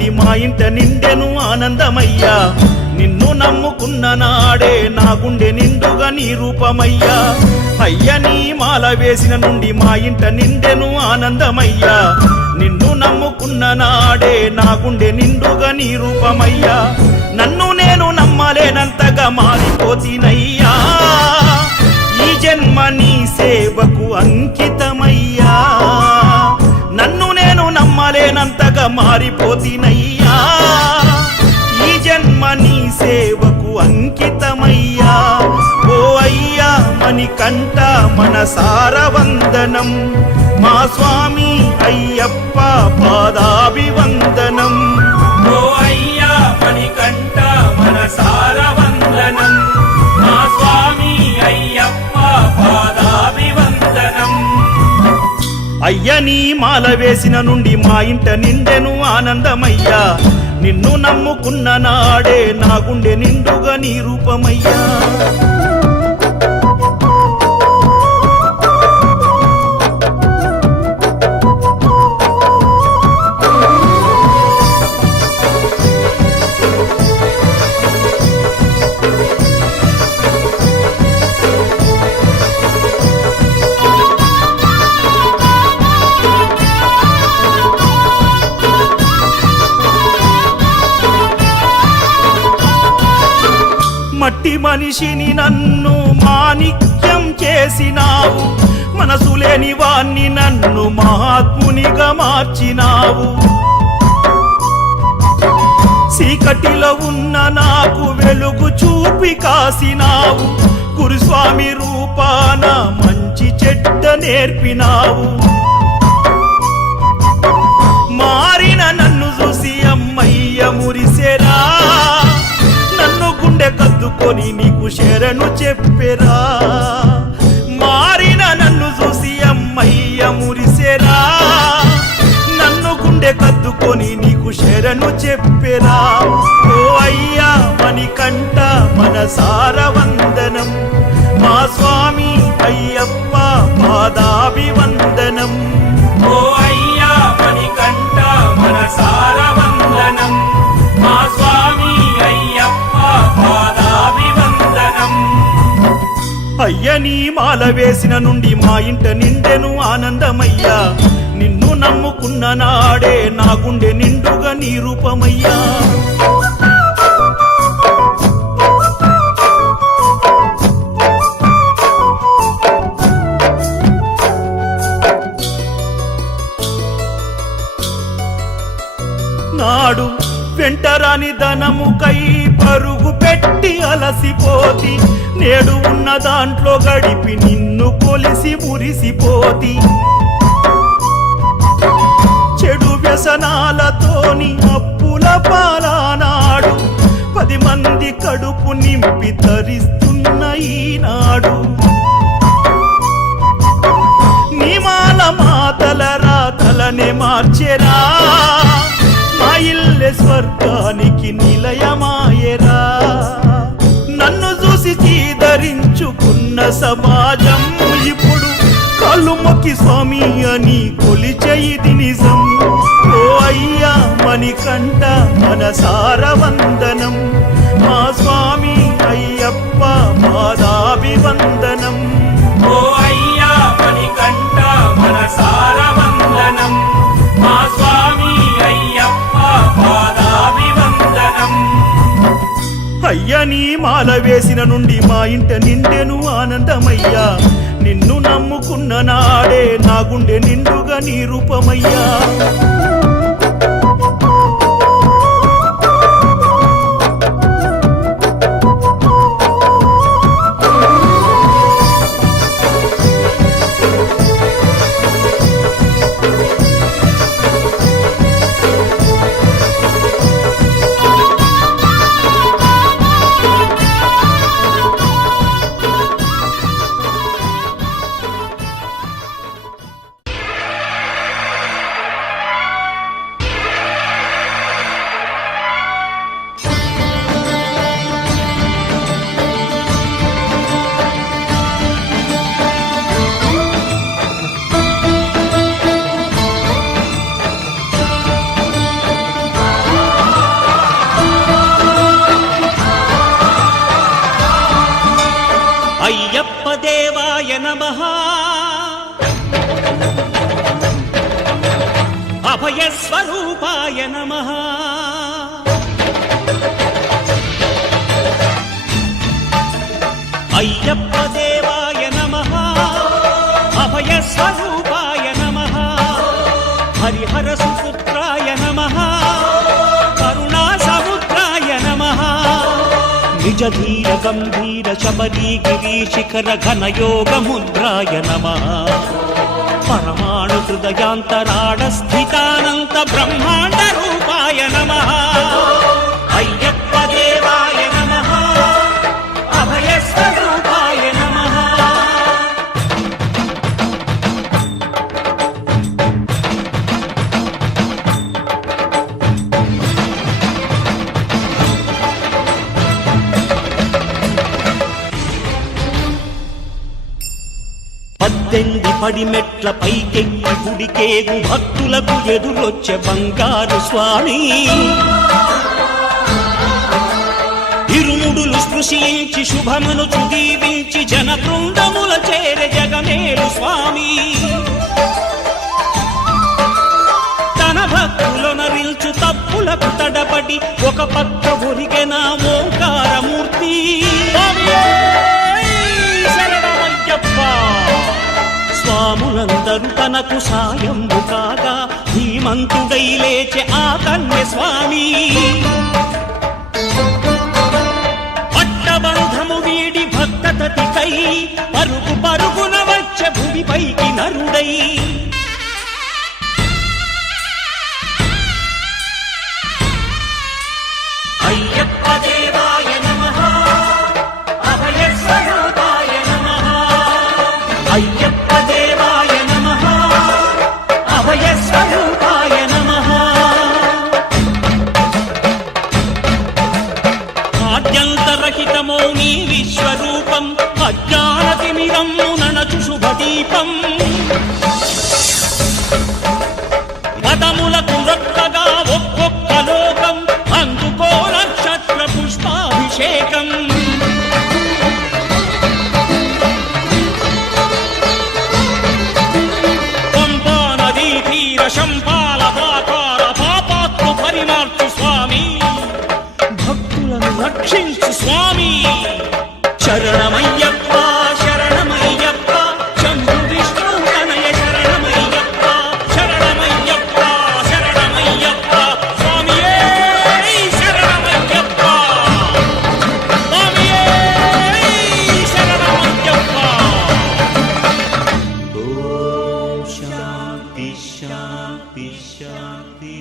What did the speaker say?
నుండి మా ఇంట నిండెను ఆనందమయ్యా నిన్ను నమ్ముకున్న నాడే నా గుండె నిండుగా నీ రూపమయ్యా అయ్య నీ మాల వేసిన నుండి మా ఇంట నిండెను ఆనందమయ్యా నిన్ను నమ్ముకున్న నాడే నా గుండె నిండుగా నీ రూపమయ్యా నన్ను నేను నమ్మలేనంతగా మారిపోతినయ్యా ఈ జన్మ నీ సేవకు అంకితమయ్యా నన్ను నేను నమ్మలేనంతగా మారిపోతినయ్యా ఈ జన్మ నీ సేవకు అంకితమయ్యా ఓ అయ్యా మణికంఠ మనసార వందనం మా స్వామి అయ్యప్ప పాదాభివందనం ఓ అయ్యా మణికంఠ మనసార వందనం మా స్వామి అయ్యప్ప పాదాభివందనం అయ్య నీ మాల వేసిన నుండి మా ఇంట నిండెను ఆనందమయ్యా నిన్ను నమ్ముకున్న నాడే నా గుండె నిండుగా నీ రూపమయ్యా మట్టి మనిషిని నన్ను మాణిక్యం చేసినావు మనసు లేని వాణ్ణి నన్ను మహాత్మునిగా మార్చినావు చీకటిలో ఉన్న నాకు వెలుగు చూపి కాసినావు గురుస్వామి రూపాన మంచి చెడ్డ నేర్పినావు మారిన నన్ను చూసి అమ్మయ్య మురిసెరా నన్ను గుండె కద్దుకొని నీకు శరణు చెప్పెరా మారిన నన్ను చూసి అమ్మయ్య మురిసెరా నన్ను గుండె కద్దుకొని నీకు శరణు చెప్పెరా ఓ అయ్యా మణికంఠ మనసార వందనం మా స్వామి అయ్యప్ప పాదాభివందనం ఓ అయ్యా మణికంఠ మనసార వందనం మా స్వామి అయ్యప్ప పాదాభివందనం అయ్య నీ మాల వేసిన నుండి మా ఇంట నిండెను ఆనందమయ్యా నిన్ను నమ్ముకున్న నాడే నా గుండె నిండుగా నీ రూపమయ్యా నాడు వెంటరాని ధనముకై పరుగు పెట్టి అలసిపోతి నేడు ఉన్న దాంట్లో గడిపి నిన్ను కొలిసి మురిసిపోతి చెడు వ్యసనాలతోని అప్పుల పాలనాడు 10 మంది కడుపు నింపి తరిస్తున్న ఈనాడు నిమాల మాతల రాతలనే మార్చెరా మా ఇల్లె స్వర్గానికి నిలయమాయరా నన్ను చూసి చీదరించుకున్న సమాజం ఇప్పుడు కాళ్ళు మొక్కి స్వామి అని కొలిచే ఇది నిజం ఓ అయ్యా మణికంఠ మనసార వందనం మా స్వామి అయ్యప్ప పాదాభివందనం ఓ అయ్యా మణికంఠ మనసార వందనం మా స్వామి అయ్యప్ప పాదాభివందనం అయ్య నీ మాల వేసిన నుండి మా ఇంట నిండెను ఆనందమయ్యా నిన్ను నమ్ముకున్న నాడే నా గుండె నిండుగా నీ రూపమయ్యా నమః అభయస్వరూపాయ నమః అయ్యప్ప దేవాయ నమః అభయస్వరూపాయ నమః హరిహర సుపుత్రాయ నమః కరుణా సముద్రాయ నమః నిజ ధీర గంభీర శబరీ గిరి శిఖర ఘనయోగ ముద్రాయ నమః పరమాణు హృదయాంతరాడ స్థితానంత బ్రహ్మాండ రూపాయ నమః అయ్యప్ప దేవాయ నమః అభయస్వరూపాయ నమః పద్దెనిమిది పడిమెట్ల పైకెక్కి గుడికేగు భక్తులకు ఎదురొచ్చే బంగారు స్వామి ఇరుముడులు స్పృశించి శుభమును చుదీవించి జన బృందముల చేర జగమేలు స్వామి తన భక్తులనరిల్చు తప్పులకు తడబడి ఒక పక్క ఒరిగెన ఓంకారమూర్తి స్వాములందరూ తనకు సాయంబు కాగా ధీమంతుడై లేచె ఆ కన్య స్వామి పట్టబంధము వీడి భక్తతతికై పరుగు పరుగున వచ్చే భూమిపైకి నరుడై అయ్యప్ప దేవాయ నమః అభయస్వరూపాయ నమః అయ్యప్ప దేవాయ నమః అభయస్వరూపాయ నమః ఆద్యంతరహితమో నీ విశ్వరూపం అజ్ఞానతిమిరము ననచు శుభదీపం పదములకు రొక్కగా ఒక్కొక్క లోకం అందుకో నక్షత్ర పుష్పాభిషేకం శంపాల పాకాల పాపాత్ము పరిమార్చు స్వామి భక్తులను రక్షించు స్వామి శరణమయ్యప్ప శరణమయ్యప్ప శంభు విష్ణు తనయ శరణమయ్యప్ప శరణమయ్యప్ప శరణమయ్యప్ప స్వామియే శరణమయ్యప్ప స్వామియే శరణమయ్యప్ప ఓం శాంతి శాంతి శాంతి